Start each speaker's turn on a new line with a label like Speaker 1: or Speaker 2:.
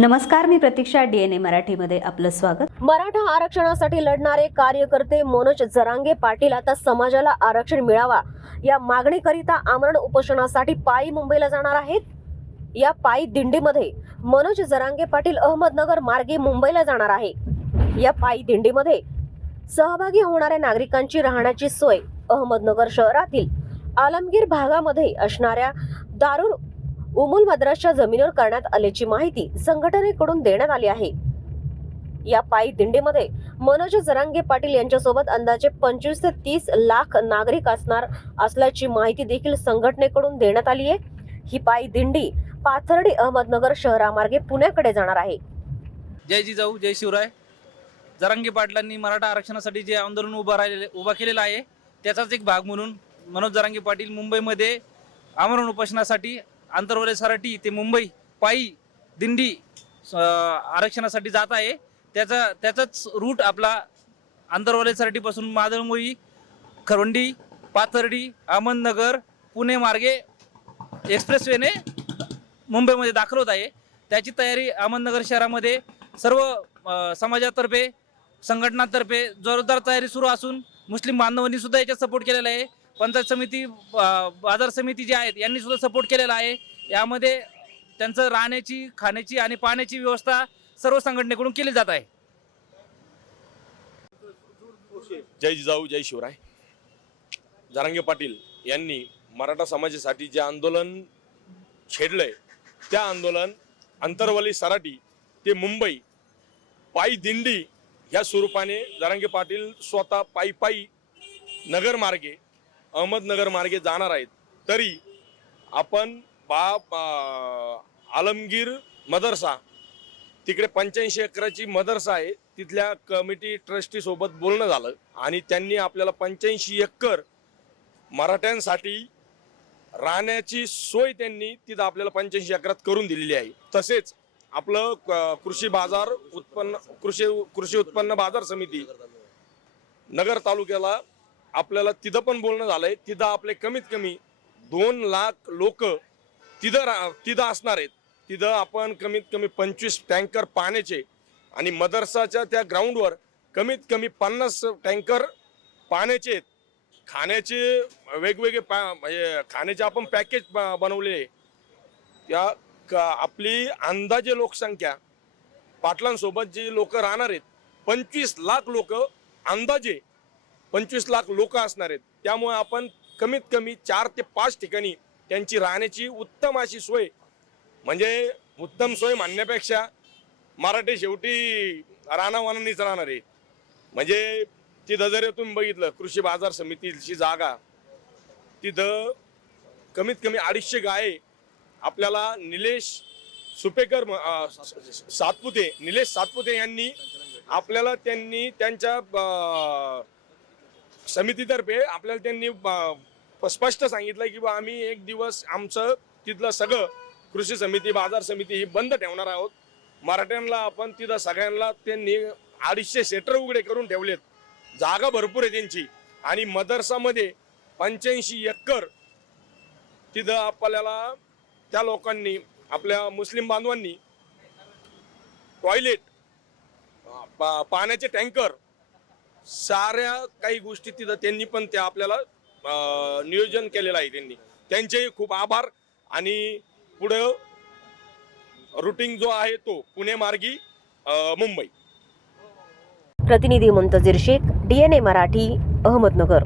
Speaker 1: नमस्कार मी प्रतीक्षा डीएनए मराठीमध्ये आपलं स्वागत.
Speaker 2: मराठा आरक्षणासाठी लढणारे कार्यकर्ते मनोज जरांगे पाटील आता समाजाला आरक्षण मिळावा या मागणीकरिता आमरण उपोषणासाठी पायी मुंबईला जाणार आहेत. या पायी दिंडीमध्ये मनोज जरांगे पाटील अहमदनगर मार्गे मुंबईला जाणार आहे. या पायी दिंडीमध्ये सहभागी होणाऱ्या नागरिकांची राहण्याची सोय अहमदनगर शहरातील आलमगीर भागामध्ये असणाऱ्या दारुल उमूल मद्रासच्या जमिनीवर करण्यात आल्याची माहिती संघटनेकडून देण्यात आली आहे. या पायी दिंडीमध्ये मनोज जरांगे पाटील यांच्यासोबत अंदाजे पंचवीस ते तीस लाख नागरिक असणार असल्याची माहिती देखील संघटनेकडून देण्यात आली आहे. ही पायी दिंडी पाथर्डी अहमदनगर शहरामार्गे पुण्याकडे जाणार आहे.
Speaker 3: जय जिजाऊ जय शिवराय. जरांगे पाटलांनी मराठा आरक्षणासाठी जे आंदोलन उभं राहिलेले उभा केलेलं आहे त्याचाच एक भाग म्हणून मनोज जरांगे पाटील मुंबईमध्ये आमरण उपोषणासाठी आंतरवलय सराटी ते मुंबई पायी दिंडी आरक्षणासाठी जात आहे. त्याचा त्याचाच रूट आपला आंतरवलय सराटीपासून मादळमुळी खरवंडी पाथर्डी अहमदनगर पुणे मार्गे एक्सप्रेसवेने मुंबईमध्ये दाखल होत आहे. त्याची तयारी अहमदनगर शहरामध्ये सर्व समाजातर्फे संघटनातर्फे जोरदार तयारी सुरू असून मुस्लिम बांधवांनी सुद्धा याच्यात सपोर्ट केलेला आहे. पंचायत समिती बाजार समिती जी आहेत यांनी सुद्धा सपोर्ट केलेला आहे. यामध्ये त्यांचं राहण्याची खाण्याची आणि पाण्याची व्यवस्था सर्व संघटनेकडून केली जात आहे.
Speaker 4: जय जिजाऊ जय शिवराय. जारांगे पाटील यांनी मराठा समाजासाठी जे आंदोलन छेडलंय त्या आंदोलन अंतरवली सराटी ते मुंबई पायी दिंडी ह्या स्वरूपाने जारांगे पाटील स्वतः पायी पायी नगरमार्गे अहमदनगर मार्गे जाणार आहेत तरी आपण बा आलमगीर मदरसा तिकडे पंच्याऐंशी एकराची मदरसा आहे तिथल्या कमिटी ट्रस्टीसोबत बोलणं झालं आणि त्यांनी आपल्याला पंच्याऐंशी एकर मराठ्यांसाठी राहण्याची सोय त्यांनी तिथं आपल्याला पंच्याऐंशी एकरात करून दिलेली आहे. तसेच आपलं क- कृषी बाजार उत्पन्न कृषी कृषी उत्पन्न बाजार समिती नगर तालुक्याला आपल्याला तिथं पण बोलणं झालंय. तिथं आपले कमीत कमी दोन लाख लोक तिथं रा- तिथं असणार आहेत. तिथं आपण कमीत कमी पंचवीस टँकर पाण्याचे आणि मदरसाच्या त्या ग्राउंडवर कमीत कमी पन्नास टँकर पाण्याचे आहेत. खाण्याचे वेगवेगळे पा म्हणजे खाण्याचे आपण पॅकेज ब- आहे. त्या का आपली अंदाजे लोकसंख्या पाटलांसोबत जी लोक राहणार आहेत पंचवीस लाख लोक अंदाजे पंचवीस लाख लोक असणार आहेत. त्यामुळे आपण कमीत कमी चार ते पाच ठिकाणी त्यांची राहण्याची उत्तम अशी सोय म्हणजे उत्तम सोय मानण्यापेक्षा मराठी शेवटी रानावानानीच राहणार आहे. म्हणजे तिथं जर तुम्ही बघितलं कृषी बाजार समितीची जागा तिथं कमीत कमी अडीचशे गाये आपल्याला निलेश सुपेकर सातपुते निलेश सातपुते यांनी आपल्याला त्यांनी त्यांच्या समितीतर्फे आपल्याला त्यांनी स्पष्ट सांगितलं की बा आम्ही एक दिवस आमचं तिथलं सगळं कृषी समिती बाजार समिती ही बंद ठेवणार आहोत. मराठ्यांना आपण तिथं सगळ्यांना त्यांनी अडीचशे सेटर उघडे करून ठेवलेत. जागा भरपूर आहे त्यांची. आणि मदरसामध्ये पंच्याऐंशी एकर तिथं आपल्याला त्या लोकांनी आपल्या मुस्लिम बांधवांनी टॉयलेट पाण्याचे टँकर साऱ्या काही गोष्टी तिथं त्यांनी पण त्या आपल्याला अं, नियोजन केलेलं आहे त्यांनी. त्यांचेही खूप आभार आणि पुढं रुटीन जो आहे तो पुणे मार्गी मुंबई.
Speaker 2: प्रतिनिधी मुंतजीर शेख डीएनए मराठी अहमदनगर.